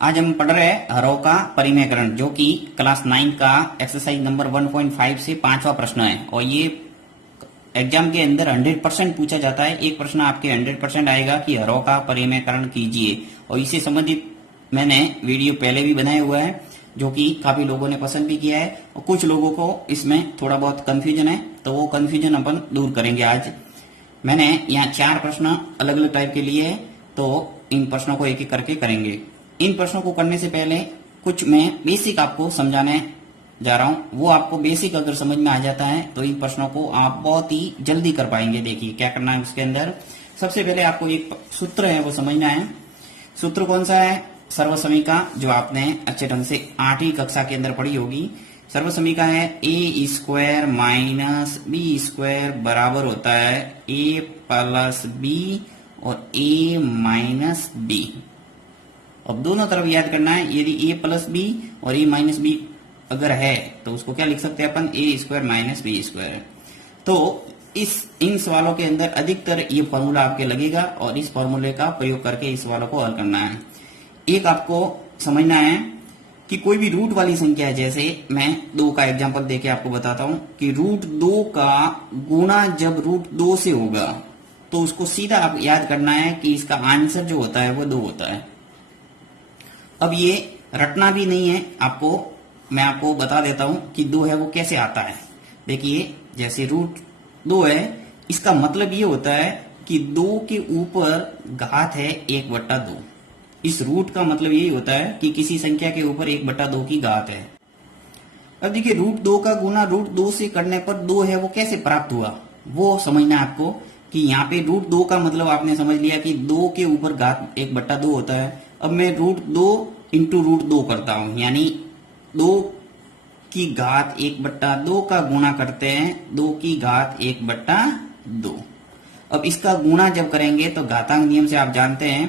आज हम पढ़ रहे हैं हरों का परिमेयकरण, जो कि क्लास 9 का एक्सरसाइज नंबर 1.5 से 5वां प्रश्न है। और ये एग्जाम के अंदर 100% पूछा जाता है। एक प्रश्न आपके 100% आएगा कि हरों का परिमेयकरण कीजिए। और इससे संबंधित मैंने वीडियो पहले भी बनाया हुआ है, जो कि काफी लोगों ने पसंद भी किया है। और कुछ लोगों को इसमें थोड़ा बहुत कंफ्यूजन है, तो वो कंफ्यूजन अपन दूर करेंगे। आज मैंने यहाँ 4 प्रश्न अलग अलग टाइप के लिए है, तो इन प्रश्नों को एक एक करके करेंगे। इन प्रश्नों को करने से पहले कुछ मैं बेसिक आपको समझाने जा रहा हूं। वो आपको बेसिक अगर समझ में आ जाता है तो इन प्रश्नों को आप बहुत ही जल्दी कर पाएंगे। देखिए क्या करना है उसके अंदर। सबसे पहले आपको एक सूत्र है वो समझना है। सूत्र कौन सा है? सर्वसमीका, जो आपने अच्छे ढंग से 8वीं कक्षा के अंदर पढ़ी होगी। सर्वसमीका है ए स्क्वायर माइनस बी स्क्वायर बराबर होता है ए प्लस बी और ए माइनस बी। अब दोनों तरफ याद करना है। यदि ए प्लस बी और ए माइनस बी अगर है तो उसको क्या लिख सकते हैं अपन? ए स्क्वायर माइनस बी स्क्वायर। तो इन सवालों के अंदर अधिकतर ये फॉर्मूला आपके लगेगा और इस फॉर्मूले का प्रयोग करके इस सवालों को हल करना है। एक आपको समझना है कि कोई भी रूट वाली संख्या है, जैसे मैं 2 का एग्जांपल देके आपको बताता हूं कि रूट 2 का गुणा जब रूट 2 से होगा तो उसको सीधा आप याद करना है कि इसका आंसर जो होता है वो 2 होता है। अब ये रटना भी नहीं है आपको, मैं आपको बता देता हूं कि 2 है वो कैसे आता है। देखिए जैसे रूट 2 है, इसका मतलब ये होता है कि 2 के ऊपर घात है 1/2। इस रूट का मतलब यही होता है कि किसी संख्या के ऊपर 1/2 की घात है। अब देखिए रूट 2 का गुना रूट 2 से करने पर 2 है वो कैसे प्राप्त हुआ, वो समझना है आपको। कि यहाँ पे रूट 2 का मतलब आपने समझ लिया कि 2 के ऊपर घात 1/2 होता है। अब मैं रूट 2 इंटू रूट 2 करता हूं, यानी 2 की घात 1/2 का गुणा करते हैं 2 की घात 1/2। अब इसका गुणा जब करेंगे तो घातांक नियम से आप जानते हैं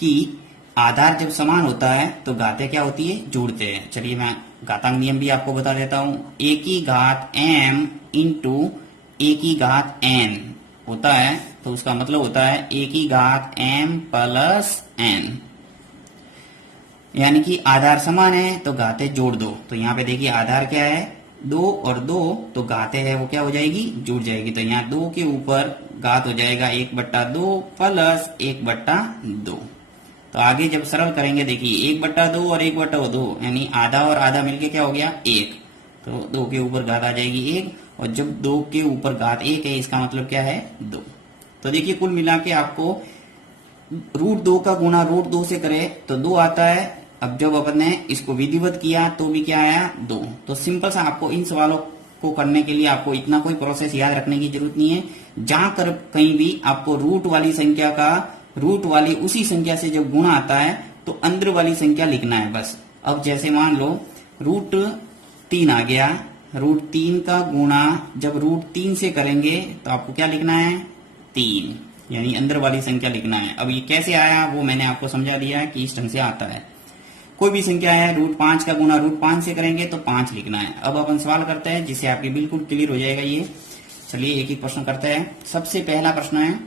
कि आधार जब समान होता है तो घातें क्या होती है? जोड़ते हैं। चलिए मैं घातांक नियम भी आपको बता देता हूं। ए की घात m इंटू ए की घात n होता है, तो उसका मतलब होता है ए की घात m प्लस n। यानी कि आधार समान है तो घातें जोड़ दो। तो यहाँ पे देखिए आधार क्या है? 2 और 2, तो घातें है वो क्या हो जाएगी? जुड़ जाएगी। तो यहाँ 2 के ऊपर घात हो जाएगा 1/2 प्लस 1/2। तो आगे जब सरल करेंगे देखिए 1/2 और 1/2 यानी आधा और आधा मिलके क्या हो गया? 1। तो 2 के ऊपर घात आ जाएगी 1, और जब 2 के ऊपर घात 1 है इसका मतलब क्या है? 2। तो देखिए कुल मिला के आपको रूट 2 का गुणा रूट 2 से करे तो 2 आता है। अब जब अपन ने इसको विधिवत किया तो भी क्या आया? 2। तो सिंपल सा आपको इन सवालों को करने के लिए आपको इतना कोई प्रोसेस याद रखने की जरूरत नहीं है। जहां कर कहीं भी आपको रूट वाली संख्या का रूट वाली उसी संख्या से जब गुणा आता है तो अंदर वाली संख्या लिखना है बस। अब जैसे मान लो रूट 3 आ गया, रूट 3 का गुणा जब रूट 3 से करेंगे तो आपको क्या लिखना है? 3, यानी अंदर वाली संख्या लिखना है। अब ये कैसे आया वो मैंने आपको समझा दिया है कि इस ढंग से आता है। कोई भी संख्या है, रूट 5 का गुणा रूट 5 से करेंगे तो 5 लिखना है। अब अपन सवाल करते हैं जिससे आपकी बिल्कुल क्लियर हो जाएगा ये। चलिए एक एक प्रश्न करते हैं। सबसे पहला प्रश्न है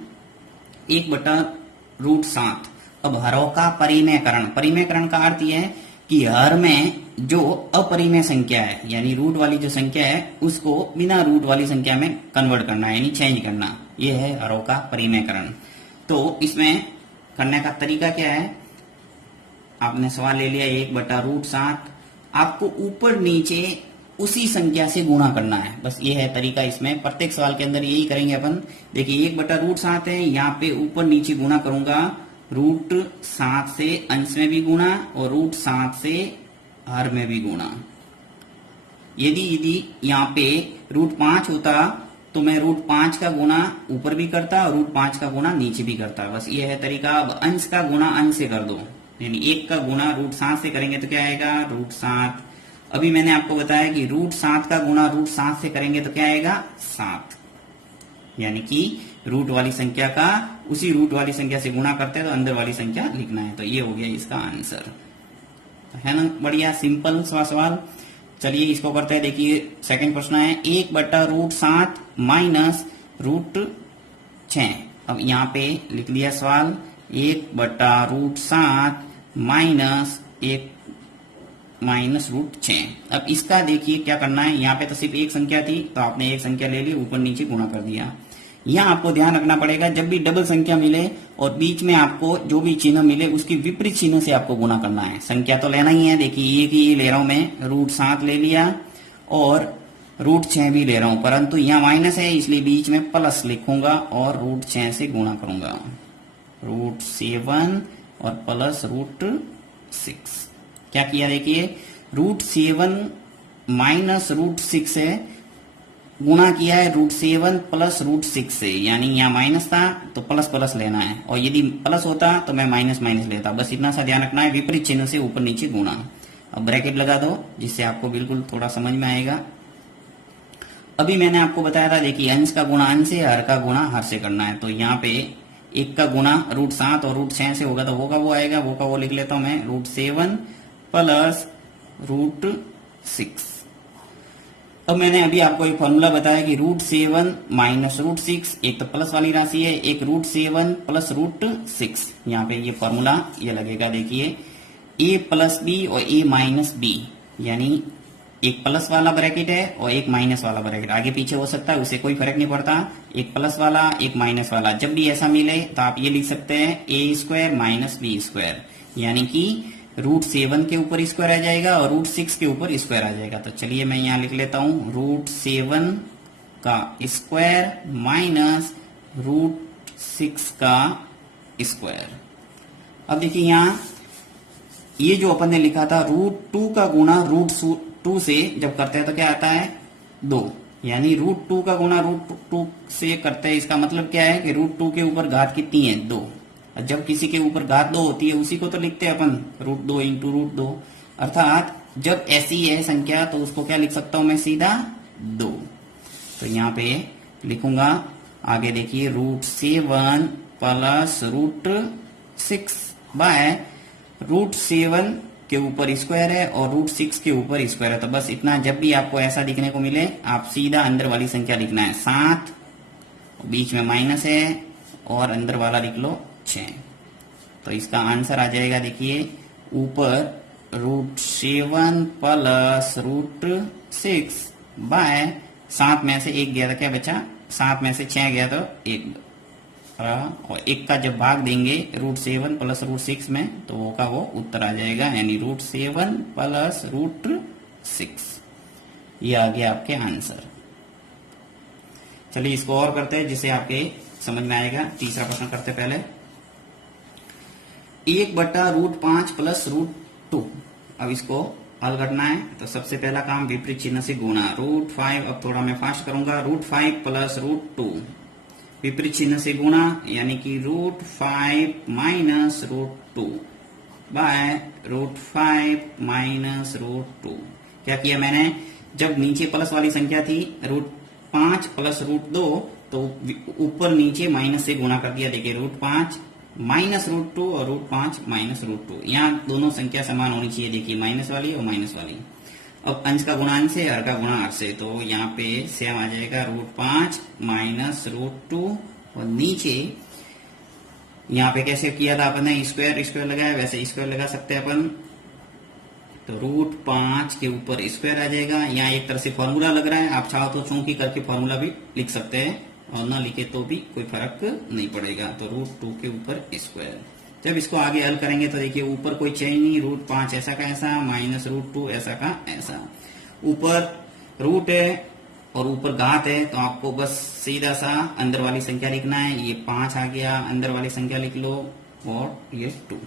1/√7। अब हरों का परिमेयकरण। परिमेयकरण का अर्थ यह है कि हर में जो अपरिमेय संख्या है, यानी रूट वाली जो संख्या है उसको बिना रूट वाली संख्या में कन्वर्ट करना है, यानी चेंज करना। यह है हरों का परिमेयकरण। तो इसमें करने का तरीका क्या है? आपने सवाल ले लिया 1/√7, आपको ऊपर नीचे उसी संख्या से गुणा करना है, बस ये है तरीका। इसमें प्रत्येक सवाल के अंदर यही करेंगे अपन। देखिए 1/√7 है, यहाँ पे ऊपर नीचे गुणा करूंगा। √7 से अंश में भी गुणा और √7 से हर में भी गुणा। यदि यहाँ पे √5 होता तो मैं √5 का गुणा ऊपर भी करता और √5 का गुणा नीचे भी करता। बस ये है तरीका। अब अंश का गुणा अंश से कर दो, यानी 1 का गुणा √7 से करेंगे तो क्या आएगा? √7। अभी मैंने आपको बताया कि √7 का गुणा √7 से करेंगे तो क्या आएगा? 7। यानी कि रूट वाली संख्या का उसी रूट वाली संख्या से गुणा करते हैं तो अंदर वाली संख्या लिखना है। तो ये हो गया इसका आंसर, है ना? बढ़िया सिंपल सवाल। चलिए इसको करते हैं। देखिए सेकंड प्रश्न है 1/√7 माइनस √6। अब यहाँ पे लिख लिया सवाल 1/√7 माइनस 1 माइनस रूट 6। अब इसका देखिए क्या करना है, यहाँ पे तो सिर्फ एक संख्या थी तो आपने एक संख्या ले ली, ऊपर नीचे गुणा कर दिया। यहाँ आपको ध्यान रखना पड़ेगा, जब भी डबल संख्या मिले और बीच में आपको जो भी चिन्ह मिले उसकी विपरीत चिन्ह से आपको गुणा करना है। संख्या तो लेना ही है, देखिए एक ही ले रहा हूं मैं, रूट 7 ले लिया और रूट 6 भी ले रहा हूं, परंतु यहाँ माइनस है इसलिए बीच में प्लस लिखूंगा और रूट 6 से गुणा करूंगा। रूट 7 और प्लस रूट 6। क्या किया देखिए, रूट 7 माइनस रूट 6 से गुणा किया है रूट 7 प्लस रूट 6 से, यानी यहाँ माइनस था तो प्लस प्लस लेना है, और यदि प्लस होता तो मैं माइनस माइनस लेता। बस इतना सा ध्यान रखना है, विपरीत चिन्ह से ऊपर नीचे गुणा। अब ब्रैकेट लगा दो जिससे आपको बिल्कुल थोड़ा समझ में आएगा। अभी मैंने आपको बताया था, देखिए अंश का गुणा अंश से, हर का गुणा हर से करना है। तो यहाँ पे एक का गुणा रूट 7 और रूट 6 से होगा तो वो का वो आएगा, वो का वो लिख लेता हूं मैं, रूट 7 प्लस रूट 6। अब मैंने अभी आपको एक फॉर्मूला बताया कि रूट 7 माइनस रूट 6, एक तो प्लस वाली राशि है, एक रूट 7 प्लस रूट 6। यहाँ पे ये फॉर्मूला ये लगेगा, देखिए a प्लस बी और a माइनस बी, यानी एक प्लस वाला ब्रैकेट है और एक माइनस वाला ब्रैकेट, आगे पीछे हो सकता है, उससे कोई फर्क नहीं पड़ता। एक प्लस वाला एक माइनस वाला, जब भी ऐसा मिले तो आप ये लिख सकते हैं a square minus b square, यानी कि रूट 7 के ऊपर स्क्वायर आ जाएगा और रूट 6 के ऊपर स्क्वायर आ जाएगा। तो चलिए मैं यहाँ लिख लेता हूं, रूट 7 का स्क्वायर माइनस रूट 6 का स्क्वायर। अब देखिए यहाँ ये जो अपन ने लिखा था रूट 2 का गुणा रूट 2 से जब करते हैं तो क्या आता है 2, यानी रूट 2 का गुणा रूट 2 से करते हैं, इसका मतलब क्या है कि रूट 2 के ऊपर घात कितनी है 2, और जब किसी के ऊपर घात 2 होती है उसी को तो लिखते हैं अपन रूट 2 इंटू रूट 2, अर्थात जब ऐसी है संख्या तो उसको क्या लिख सकता हूं मैं, सीधा 2। तो यहाँ पे लिखूंगा, आगे देखिए root 7 plus root 6 by root 7 के ऊपर स्क्वायर है और रूट 6 के ऊपर स्क्वायर है। तो बस इतना, जब भी आपको ऐसा दिखने को मिले आप सीधा अंदर वाली संख्या लिखना है 7, बीच में माइनस है और अंदर वाला लिख लो 6। तो इसका आंसर आ जाएगा, देखिए ऊपर रूट 7 प्लस रूट 6 बाय 7 में से 1 गया था, क्या बचा 7 में से 6 गया तो 1, और 1 का जब भाग देंगे रूट 7 प्लस रूट 6 में तो वो का वो उत्तर आ जाएगा, यानी रूट 7 प्लस रूट 6। ये आ गया आपके आंसर। चलिए इसको और करते हैं जिससे आपके समझ में आएगा। तीसरा प्रश्न करते पहले, 1/√5 प्लस रूट 2। अब इसको हल करना है तो सबसे पहला काम विपरीत चिन्ह से गुणा, रूट 5, अब थोड़ा मैं फास्ट करूंगा, रूट 5 प्लस रूट 2, विपरीत चिन्ह से गुणा, यानी कि root 5 minus root 2 by root 5 minus root 2। क्या किया मैंने, जब नीचे प्लस वाली संख्या थी रूट 5 प्लस रूट 2 तो ऊपर नीचे माइनस से गुणा कर दिया। देखिए रूट 5 माइनस रूट 2 और रूट 5 माइनस रूट 2, यहाँ दोनों संख्या समान होनी चाहिए, देखिए माइनस वाली और माइनस वाली। अब अंश का गुणा अंश से, हर का गुणा हर से, तो यहाँ पे सेम आ जाएगा रूट 5 माइनस रूट 2, और नीचे यहाँ पे कैसे किया था अपन ने, स्क्वायर स्क्वायर लगाया, वैसे स्क्वायर लगा सकते हैं अपन, तो रूट 5 के ऊपर स्क्वायर आ जाएगा। यहाँ एक तरह से फॉर्मूला लग रहा है, आप चाहो तो चौंकी करके फॉर्मूला भी लिख सकते हैं और ना लिखे तो भी कोई फर्क नहीं पड़ेगा। तो रूट 2 के ऊपर स्क्वायर, जब इसको आगे हल करेंगे तो देखिए ऊपर कोई चाहिए नहीं, रूट 5 ऐसा का ऐसा माइनस रूट 2 ऐसा का ऐसा, ऊपर रूट है और ऊपर घात है तो आपको बस सीधा सा अंदर वाली संख्या लिखना है। ये 5 आ गया, अंदर वाली संख्या लिख लो, और ये 2।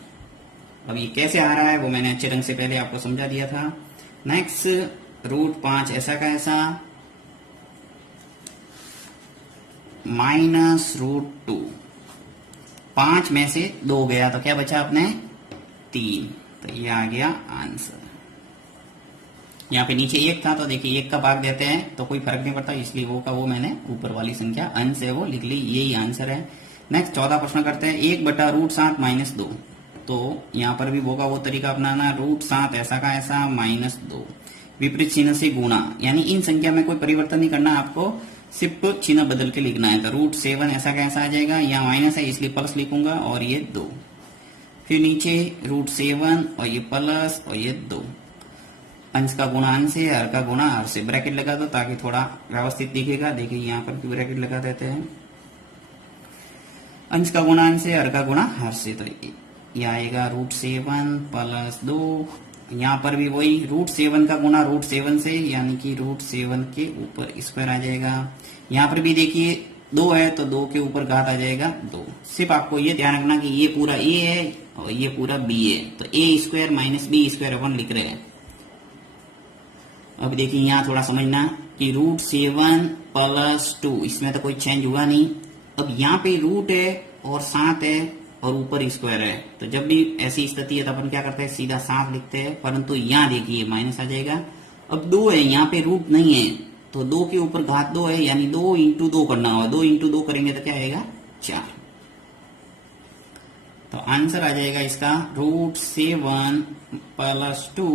अब ये कैसे आ रहा है वो मैंने अच्छे ढंग से पहले आपको समझा दिया था। नेक्स्ट रूट 5 ऐसा का ऐसा माइनस रूट 2, 5 में से 2 गया तो क्या बचा अपने 3, तो ये आ गया आंसर। यहाँ पे नीचे 1 था तो देखिए 1 का भाग देते हैं तो कोई फर्क नहीं पड़ता, इसलिए वो का वो मैंने ऊपर वाली संख्या अंश है वो लिख ली, यही आंसर है। नेक्स्ट 14 प्रश्न करते हैं, 1/√7 माइनस 2। तो यहाँ पर भी वो का वो तरीका अपनाना, रूट 7 ऐसा का ऐसा माइनस 2, विपरीत चिन्ह से गुणा, यानी इन संख्या में कोई परिवर्तन नहीं करना, आपको सिर्फ चिन्ह बदल के लिखना है। तो रूट 7 ऐसा का ऐसा आ जाएगा, यहाँ माइनस है इसलिए प्लस लिखूंगा और ये 2। फिर नीचे √7 और ये प्लस और ये 2, अंश का गुणा अंश से, हर का गुणा हर से। ब्रैकेट लगा दो ताकि थोड़ा व्यवस्थित दिखेगा। देखिए यहाँ पर भी ब्रैकेट लगा देते हैं, अंश का गुणा अंश से, हर का गुणा हर से। तो ये आएगा √7 प्लस 2, यहाँ पर भी वही √7 का गुणा √7 से, यानी कि √7 के ऊपर स्क्वायर आ जाएगा। यहाँ पर भी देखिए 2 है तो 2 के ऊपर घात आ जाएगा 2। सिर्फ आपको ये ध्यान रखना कि ये पूरा a है और ये पूरा b है, तो a² - b² अपन लिख रहे हैं। अब देखिए यहाँ थोड़ा समझना कि √7 प्लस 2, इसमें तो कोई चेंज हुआ नहीं। अब यहाँ पे रूट है और 7 है और ऊपर स्क्वायर है, तो जब भी ऐसी स्थिति है तो अपन क्या करते हैं, सीधा 7 लिखते हैं। परंतु यहाँ देखिए माइनस आ जाएगा। अब 2 है, यहाँ पे रूट नहीं है, तो 2 के ऊपर घात 2 है, यानी 2 × 2 करना होगा। 2 × 2 करेंगे तो क्या आएगा, 4। तो आंसर आ जाएगा इसका √7 प्लस 2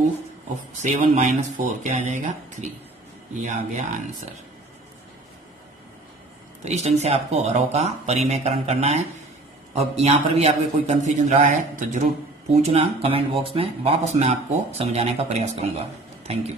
और 7 - 4 क्या आ जाएगा, 3। ये आ गया आंसर। तो इस ढंग से आपको अरव का परिमेयकरण करना है। अब यहाँ पर भी आपको कोई कंफ्यूजन रहा है तो जरूर पूछना कमेंट बॉक्स में, वापस मैं आपको समझाने का प्रयास करूंगा। Thank you.